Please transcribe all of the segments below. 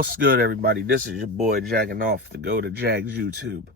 What's good, everybody? This is your boy Jacking Off the Go to Jags YouTube.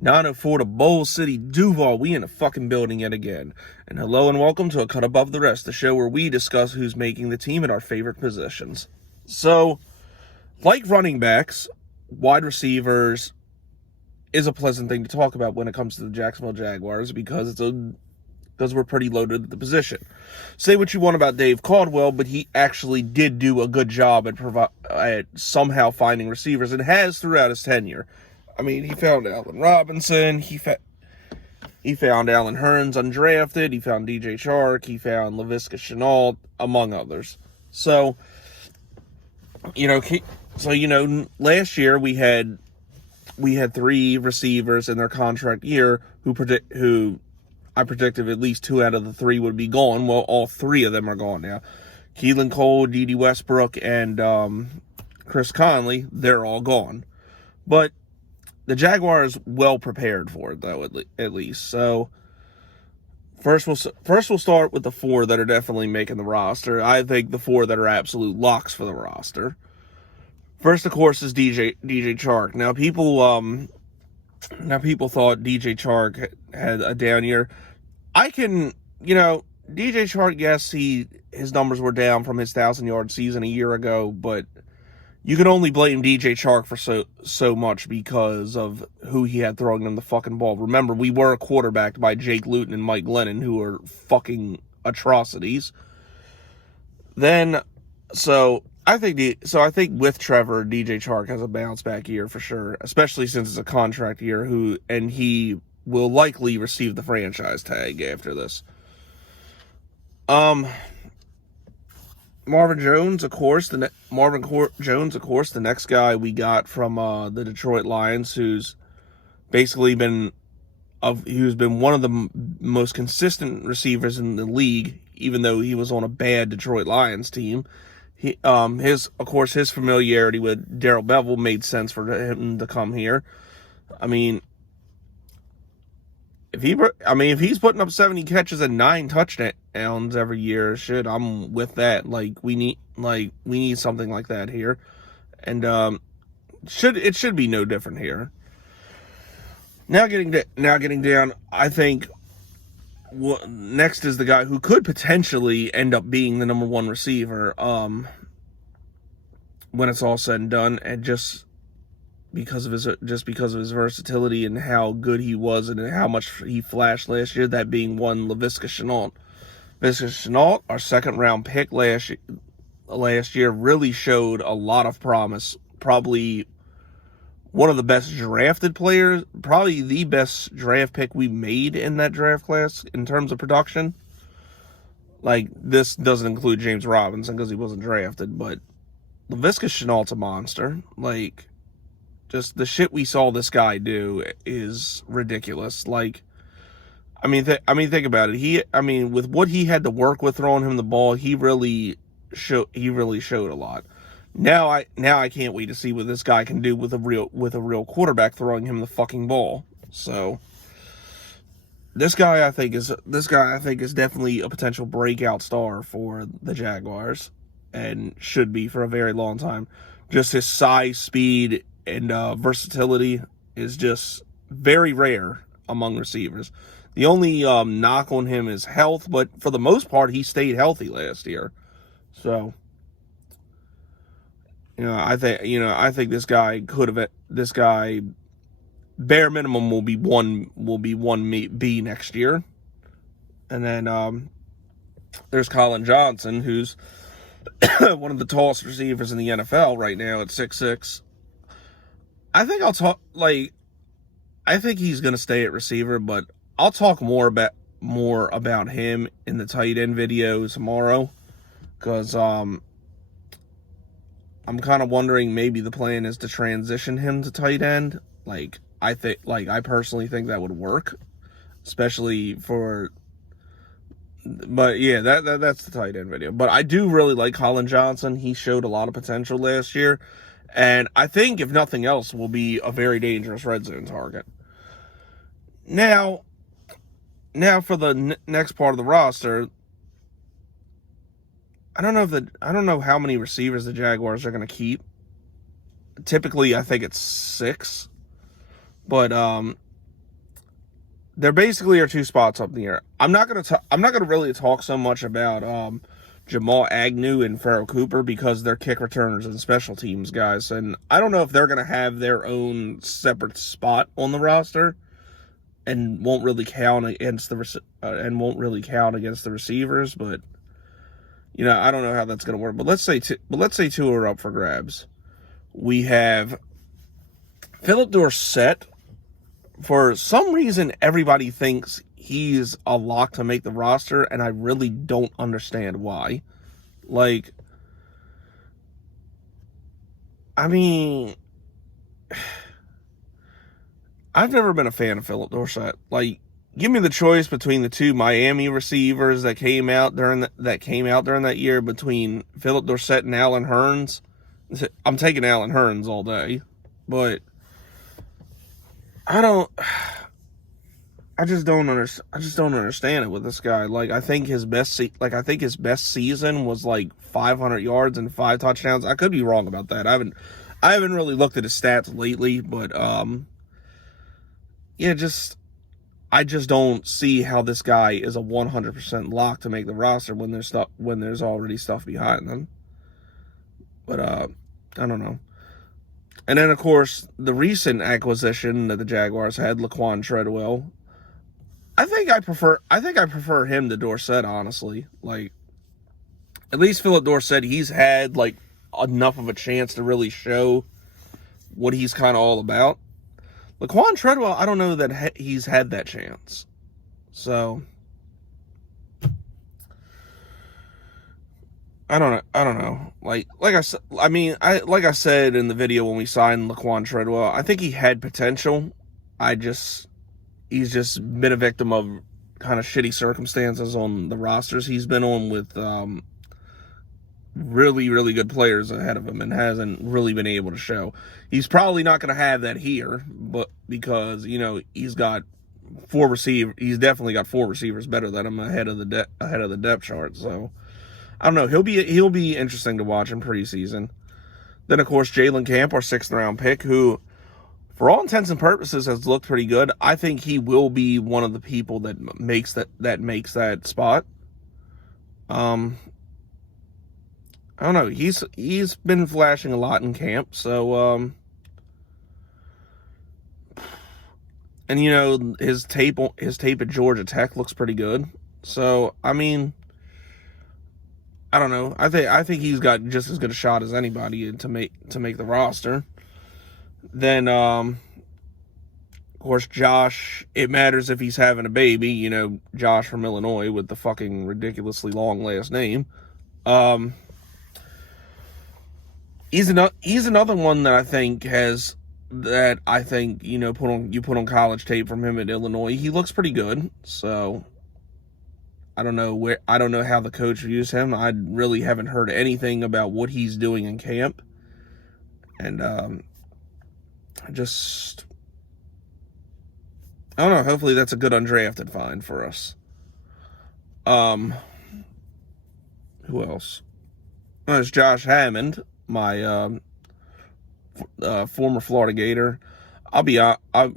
904 to Bowl City, Duval. We in the fucking building yet again. And hello and welcome to A Cut Above the Rest, the show where we discuss who's making the team at our favorite positions. So, like running backs, wide receivers is a pleasant thing to talk about when it comes to the Jacksonville Jaguars because we're pretty loaded at the position. Say what you want about Dave Caldwell, but he actually did do a good job at somehow finding receivers and has throughout his tenure. I mean, he found Allen Robinson, he found Allen Hurns undrafted, he found DJ Chark, he found Laviska Shenault, among others. So, last year we had three receivers in their contract year who I predicted at least two out of the three would be gone. Well, all three of them are gone now. Keelan Cole, Dede Westbrook, and Chris Conley, they're all gone. But the Jaguars well prepared for it, though, at least. So first we'll start with the four that are definitely making the roster. I think the four that are absolute locks for the roster. First, of course, is DJ Chark. Now people thought DJ Chark had a down year. DJ Chark, yes, his numbers were down from his 1,000-yard season a year ago, but you can only blame DJ Chark for so much because of who he had throwing him the fucking ball. Remember, we were quarterbacked by Jake Luton and Mike Glennon, who are fucking atrocities. I think with Trevor, DJ Chark has a bounce back year for sure, especially since it's a contract year. And he will likely receive the franchise tag after this. Marvin Jones, of course, the next guy we got from the Detroit Lions, who's basically been one of the most consistent receivers in the league, even though he was on a bad Detroit Lions team. His familiarity with Darrell Bevell made sense for him to come here. I mean, if he's putting up 70 catches and 9 touchdowns every year, shit, I'm with that. We need something like that here, and it should be no different here. Now getting down, I think. Next is the guy who could potentially end up being the number one receiver when it's all said and done, and just because of his versatility and how good he was and how much he flashed last year, that being one Laviska Shenault. Laviska Shenault, our second round pick last year, really showed a lot of promise. Probably one of the best drafted players, probably the best draft pick we made in that draft class in terms of production. This doesn't include James Robinson because he wasn't drafted, but Laviska Shenault's a monster. Just the shit we saw this guy do is ridiculous. Think about it. With what he had to work with throwing him the ball, he really showed a lot. Now I can't wait to see what this guy can do with a real quarterback throwing him the fucking ball. So this guy I think is definitely a potential breakout star for the Jaguars and should be for a very long time. Just his size, speed, and versatility is just very rare among receivers. The only knock on him is health, but for the most part he stayed healthy last year. So I think this guy bare minimum will be 1B next year. And then there's Colin Johnson, who's one of the tallest receivers in the NFL right now at 6'6". I think he's going to stay at receiver, but I'll talk more about him in the tight end video tomorrow, because I'm kind of wondering maybe the plan is to transition him to tight end. I personally think that would work, especially for. But yeah, that's the tight end video. But I do really like Colin Johnson. He showed a lot of potential last year, and I think if nothing else, will be a very dangerous red zone target. Now for the next part of the roster, I don't know how many receivers the Jaguars are going to keep. Typically, I think it's 6. But there basically are 2 spots up in the air. I'm not gonna really talk so much about Jamal Agnew and Pharoh Cooper because they're kick returners and special teams guys, and I don't know if they're gonna have their own separate spot on the roster and won't really count against the receivers. But I don't know how that's gonna work. But let's say 2 are up for grabs. We have Phillip Dorsett. For some reason, everybody thinks he's a lock to make the roster, and I really don't understand why. Like, I mean, I've never been a fan of Phillip Dorsett. Like, give me the choice between the 2 Miami receivers that came out during that year, between Phillip Dorsett and Allen Hurns. I'm taking Allen Hurns all day, but I just don't understand it with this guy. Like, I think his best season was like 500 yards and 5 touchdowns. I could be wrong about that. I haven't really looked at his stats lately, but I just don't see how this guy is a 100% lock to make the roster when there's already stuff behind them. But I don't know. And then, of course, the recent acquisition that the Jaguars had, Laquan Treadwell. I think I prefer him to Dorsett, honestly. Like, at least Phillip Dorsett, he's had like enough of a chance to really show what he's kind of all about. Laquan Treadwell, I don't know that he's had that chance. So I don't know. Like I said in the video when we signed Laquan Treadwell, I think he had potential. He's just been a victim of kind of shitty circumstances on the rosters he's been on with really, really good players ahead of him, and hasn't really been able to show. He's probably not going to have that here, but because he's got 4 receivers, he's definitely got 4 receivers better than him ahead of the depth chart. So I don't know. He'll be interesting to watch in preseason. Then, of course, Jalen Camp, our 6th round pick, who, for all intents and purposes, has looked pretty good. I think he will be one of the people that makes that spot. I don't know. He's been flashing a lot in camp, so and his tape at Georgia Tech looks pretty good. So I mean, I don't know. I think he's got just as good a shot as anybody to make the roster. Then of course, Josh, it matters if he's having a baby, Josh from Illinois with the fucking ridiculously long last name. He's another one that I think put on college tape from him at Illinois. He looks pretty good. So I don't know how the coach views him. I really haven't heard anything about what he's doing in camp. And I don't know, hopefully that's a good undrafted find for us. Who else? There's Josh Hammond, my former Florida Gator.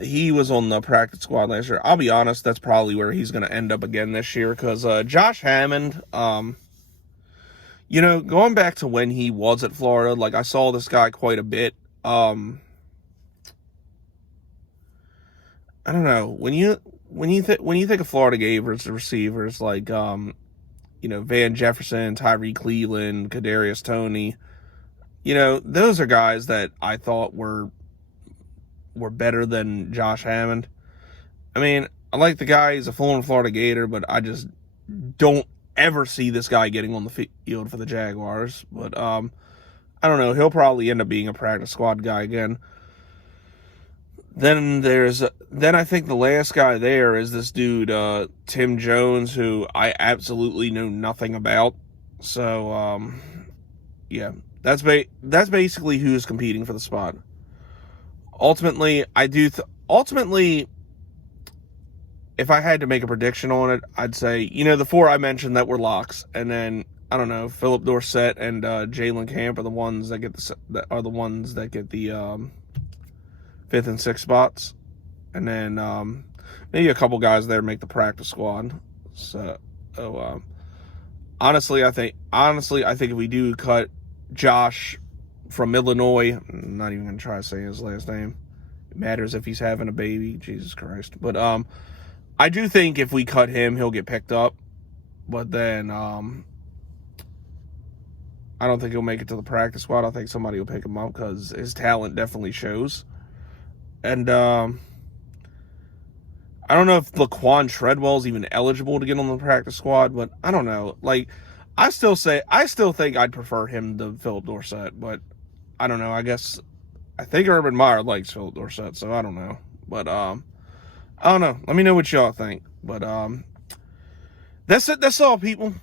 He was on the practice squad last year. I'll be honest, that's probably where he's going to end up again this year, because Josh Hammond, going back to when he was at Florida, like, I saw this guy quite a bit. I don't know, when you think of Florida Gators receivers like Van Jefferson, Tyree Cleveland, Kadarius Toney, those are guys that I thought were better than Josh Hammond. I mean, I like the guy, he's a former Florida Gator, but I just don't ever see this guy getting on the field for the Jaguars. But I don't know, he'll probably end up being a practice squad guy again. Then I think the last guy there is this dude, Tim Jones, who I absolutely know nothing about. So, yeah, that's basically who's competing for the spot. Ultimately, if I had to make a prediction on it, I'd say, the 4 I mentioned that were locks, and then I don't know, Philip Dorsett and Jalen Camp are the ones that get the 5th and 6th spots, and then maybe a couple guys there make the practice squad. So, honestly, I think if we do cut Josh from Illinois, I'm not even gonna try to say his last name. It matters if he's having a baby, Jesus Christ. But I do think if we cut him, he'll get picked up. But then I don't think he'll make it to the practice squad. I think somebody will pick him up because his talent definitely shows. And I don't know if Laquan Treadwell's even eligible to get on the practice squad, but I don't know. Like, I still think I'd prefer him to Philip Dorsett, but I don't know. I think Urban Meyer likes Philip Dorsett, so I don't know. But I don't know. Let me know what y'all think. But that's it. That's all, people.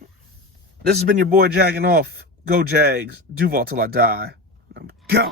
This has been your boy Jacking Off. Go Jags. Duval till I die. Go.